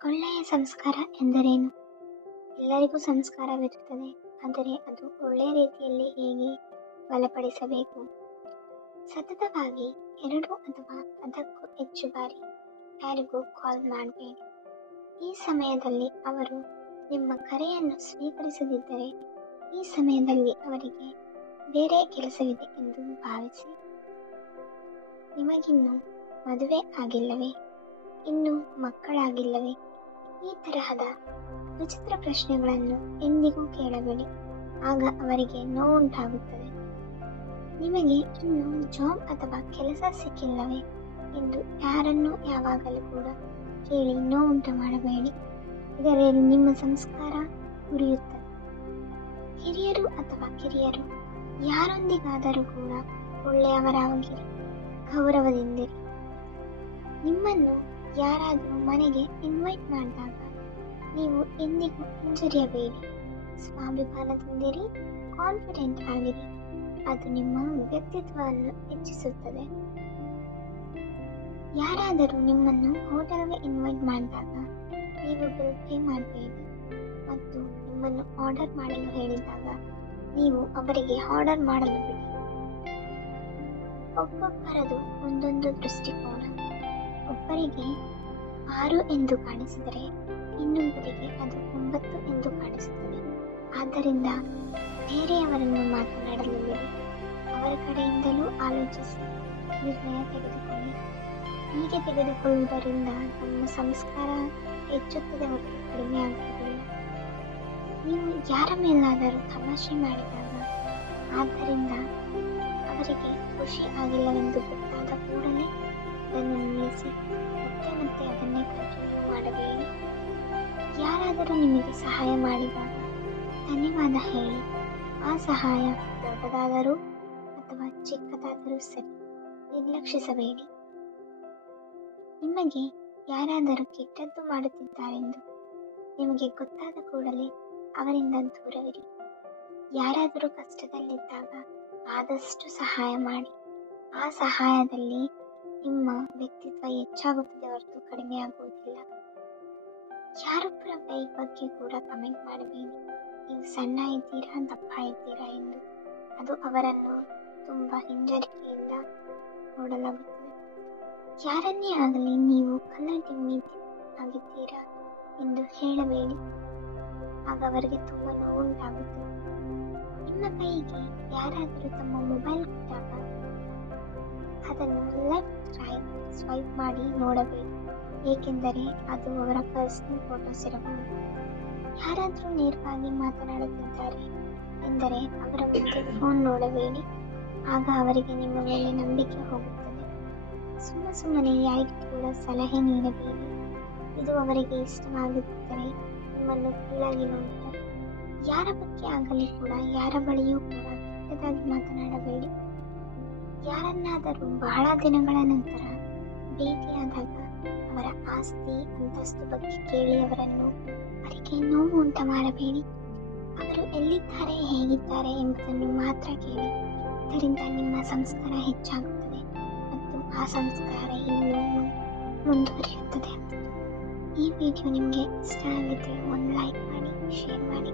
ಒಳ್ಳೆಯ ಸಂಸ್ಕಾರ ಎಂದರೇನು? ಎಲ್ಲರಿಗೂ ಸಂಸ್ಕಾರವಿರುತ್ತದೆ, ಆದರೆ ಅದು ಒಳ್ಳೆಯ ರೀತಿಯಲ್ಲಿ ಹೇಗೆ ಬಲಪಡಿಸಬೇಕು? ಸತತವಾಗಿ 2 ಅಥವಾ ಅದಕ್ಕೂ ಹೆಚ್ಚು ಬಾರಿ ಯಾರಿಗೂ ಕಾಲ್ ಮಾಡಬೇಡಿ. ಈ ಸಮಯದಲ್ಲಿ ಅವರು ನಿಮ್ಮ ಕರೆಯನ್ನು ಸ್ವೀಕರಿಸದಿದ್ದರೆ, ಈ ಸಮಯದಲ್ಲಿ ಅವರಿಗೆ ಬೇರೆ ಕೆಲಸವಿದೆ ಎಂದು ಭಾವಿಸಿ. ನಿಮಗಿನ್ನೂ ಮದುವೆ ಆಗಿಲ್ಲವೇ? ಇನ್ನೂ ಮಕ್ಕಳಾಗಿಲ್ಲವೇ? ಈ ತರಹದ ವಿಚಿತ್ರ ಪ್ರಶ್ನೆಗಳನ್ನು ಎಂದಿಗೂ ಕೇಳಬೇಡಿ, ಆಗ ಅವರಿಗೆ ನೋವುಂಟಾಗುತ್ತದೆ. ನಿಮಗೆ ಇನ್ನೂ ಜಾಬ್ ಅಥವಾ ಕೆಲಸ ಸಿಕ್ಕಿಲ್ಲವೇ ಎಂದು ಯಾರನ್ನೂ ಯಾವಾಗಲೂ ಕೂಡ ಕೇಳಿ ನೋವುಂಟು ಮಾಡಬೇಡಿ. ಇದರಲ್ಲಿ ನಿಮ್ಮ ಸಂಸ್ಕಾರ ಉರಿಯುತ್ತದೆ. ಹಿರಿಯರು ಅಥವಾ ಕಿರಿಯರು ಯಾರೊಂದಿಗಾದರೂ ಕೂಡ ಒಳ್ಳೆಯವರಾಗಿರಿ, ಗೌರವದಿಂದಿರಿ. ನಿಮ್ಮನ್ನು ಯಾರಾದರೂ ಮನೆಗೆ ಇನ್ವೈಟ್ ಮಾಡಿದಾಗ ನೀವು ಎಂದಿಗೂ ಹಿಂಜರಿಯಬೇಡಿ. ಸ್ವಾಭಿಮಾನದಿಂದಿರಿ, ಕಾನ್ಫಿಡೆಂಟ್ ಆಗಿರಿ. ಅದು ನಿಮ್ಮ ವ್ಯಕ್ತಿತ್ವವನ್ನು ಹೆಚ್ಚಿಸುತ್ತದೆ. ಯಾರಾದರೂ ನಿಮ್ಮನ್ನು ಹೋಟೆಲ್ಗೆ ಇನ್ವೈಟ್ ಮಾಡಿದಾಗ ನೀವು ಬಿಲ್ ಪೇ ಮಾಡಬೇಡಿ ಮತ್ತು ನಿಮ್ಮನ್ನು ಆರ್ಡರ್ ಮಾಡಲು ಹೇಳಿದಾಗ ನೀವು ಅವರಿಗೆ ಆರ್ಡರ್ ಮಾಡಲು ಬಿಡಿ. ಒಬ್ಬೊಬ್ಬರದು ಒಂದೊಂದು ದೃಷ್ಟಿಕೋನ. ಒಬ್ಬರಿಗೆ 6 ಎಂದು ಕಾಣಿಸಿದರೆ ಇನ್ನೊಬ್ಬರಿಗೆ ಅದು 9 ಎಂದು ಕಾಣಿಸುತ್ತದೆ. ಆದ್ದರಿಂದ ಬೇರೆಯವರನ್ನು ಮಾತನಾಡಲು ಬಿಡಿ. ಅವರ ಕಡೆಯಿಂದಲೂ ಆಲೋಚಿಸಿ ನಿರ್ಣಯ ತೆಗೆದುಕೊಳ್ಳಿ. ಹೀಗೆ ತೆಗೆದುಕೊಳ್ಳುವುದರಿಂದ ನಮ್ಮ ಸಂಸ್ಕಾರ ಹೆಚ್ಚುತ್ತದೆ ಹೊರತು ಕಡಿಮೆ ಆಗುವುದಿಲ್ಲ. ನೀವು ಯಾರ ಮೇಲಾದರೂ ತಮಾಷೆ ಮಾಡಿದಾಗ, ಆದ್ದರಿಂದ ಅವರಿಗೆ ಖುಷಿ ಆಗಿಲ್ಲವೆಂದು ಗೊತ್ತಾದ ಕೂಡಲೇ ಅದನ್ನು ನಿಲ್ಲಿಸಿ ಮತ್ತೆ ಅದನ್ನೇ ಕಂಟಿನ್ಯೂ ಮಾಡಬೇಡಿ. ಯಾರಾದರೂ ನಿಮಗೆ ಸಹಾಯ ಮಾಡಿದಾಗ ಧನ್ಯವಾದ ಹೇಳಿ. ಆ ಸಹಾಯ ದೊಡ್ಡದಾದರೂ ಅಥವಾ ಚಿಕ್ಕದಾದರೂ ಸರಿ, ನಿರ್ಲಕ್ಷಿಸಬೇಡಿ. ನಿಮಗೆ ಯಾರಾದರೂ ಕೆಟ್ಟದ್ದು ಮಾಡುತ್ತಿದ್ದಾರೆಂದು ನಿಮಗೆ ಗೊತ್ತಾದ ಕೂಡಲೇ ಅವರಿಂದ ದೂರವಿರಿ. ಯಾರಾದರೂ ಕಷ್ಟದಲ್ಲಿದ್ದಾಗ ಆದಷ್ಟು ಸಹಾಯ ಮಾಡಿ. ಆ ಸಹಾಯದಲ್ಲಿ ನಿಮ್ಮ ವ್ಯಕ್ತಿತ್ವ ಹೆಚ್ಚಾಗುತ್ತದೆ ಹೊರತು ಕಡಿಮೆ ಆಗುವುದಿಲ್ಲ. ಯಾರೊಬ್ಬರ ವೆಯ್ಟ್ ಬಗ್ಗೆ ಕೂಡ ಕಮೆಂಟ್ ಮಾಡಬೇಡಿ. ನೀವು ಸಣ್ಣ ಇದ್ದೀರಾ, ದಪ್ಪ ಇದ್ದೀರಾ ಎಂದು. ಅದು ಅವರನ್ನು ತುಂಬ ಹಿಂಜರಿಕೆಯಿಂದ ನೋಡಲಾಗುತ್ತದೆ. ಯಾರನ್ನೇ ಆಗಲಿ ನೀವು ಕಲ್ಲಡಿಮ್ಮಿ ಆಗಿದ್ದೀರಾ ಎಂದು ಹೇಳಬೇಡಿ, ಆಗ ಅವರಿಗೆ ತುಂಬ ನೋವುಂಟಾಗುತ್ತದೆ. ನಿಮ್ಮ ಕೈಗೆ ಯಾರಾದರೂ ತಮ್ಮ ಮೊಬೈಲ್ ಕೊಟ್ಟಾಗ ಅದನ್ನು ಲೆಫ್ಟ್ ರೈಟ್ ಸ್ವೈಪ್ ಮಾಡಿ ನೋಡಬೇಡಿ, ಏಕೆಂದರೆ ಅದು ಅವರ ಪರ್ಸನಲ್ ಫೋಟೋಸ್ ಇರಬಹುದು. ಯಾರಾದರೂ ನೇರವಾಗಿ ಮಾತನಾಡುತ್ತಿದ್ದಾರೆ ಎಂದರೆ ಅವರ ಮುಂದೆ ಫೋನ್ ನೋಡಬೇಡಿ, ಆಗ ಅವರಿಗೆ ನಿಮ್ಮ ಮೇಲೆ ನಂಬಿಕೆ ಹೋಗುತ್ತದೆ. ಸುಮ್ಮನೆ ಯಾರಿಗೂ ಕೂಡ ಸಲಹೆ ನೀಡಬೇಡಿ. ಇದು ಅವರಿಗೆ ಇಷ್ಟವಾಗುತ್ತಿದ್ದರೆ ನಿಮ್ಮನ್ನು ಕೀಳಾಗಿ ನೋಡುತ್ತಾರೆ. ಯಾರ ಬಗ್ಗೆ ಆಗಲಿ ಕೂಡ ಯಾರ ಬಳಿಯೂ ಕೂಡ ಕೆಟ್ಟದಾಗಿ ಮಾತನಾಡಬೇಡಿ. ಯಾರನ್ನಾದರೂ ಬಹಳ ದಿನಗಳ ನಂತರ ಭೇಟಿಯಾದಾಗ ಅವರ ಆಸ್ತಿ ಅಂತಸ್ತು ಬಗ್ಗೆ ಕೇಳಿ ಅವರಿಗೆ ನೋವು ಉಂಟು ಮಾಡಬೇಡಿ. ಅವರು ಎಲ್ಲಿದ್ದಾರೆ, ಹೇಗಿದ್ದಾರೆ ಎಂಬುದನ್ನು ಮಾತ್ರ ಕೇಳಿ. ಇದರಿಂದ ನಿಮ್ಮ ಸಂಸ್ಕಾರ ಹೆಚ್ಚಾಗುತ್ತದೆ ಮತ್ತು ಆ ಸಂಸ್ಕಾರ ಇನ್ನೂ ಮುಂದುವರಿಯುತ್ತದೆ. ಈ ವಿಡಿಯೋ ನಿಮಗೆ ಇಷ್ಟ ಆಗಿದ್ದರೆ ಒಂದು ಲೈಕ್ ಮಾಡಿ, ಶೇರ್ ಮಾಡಿ,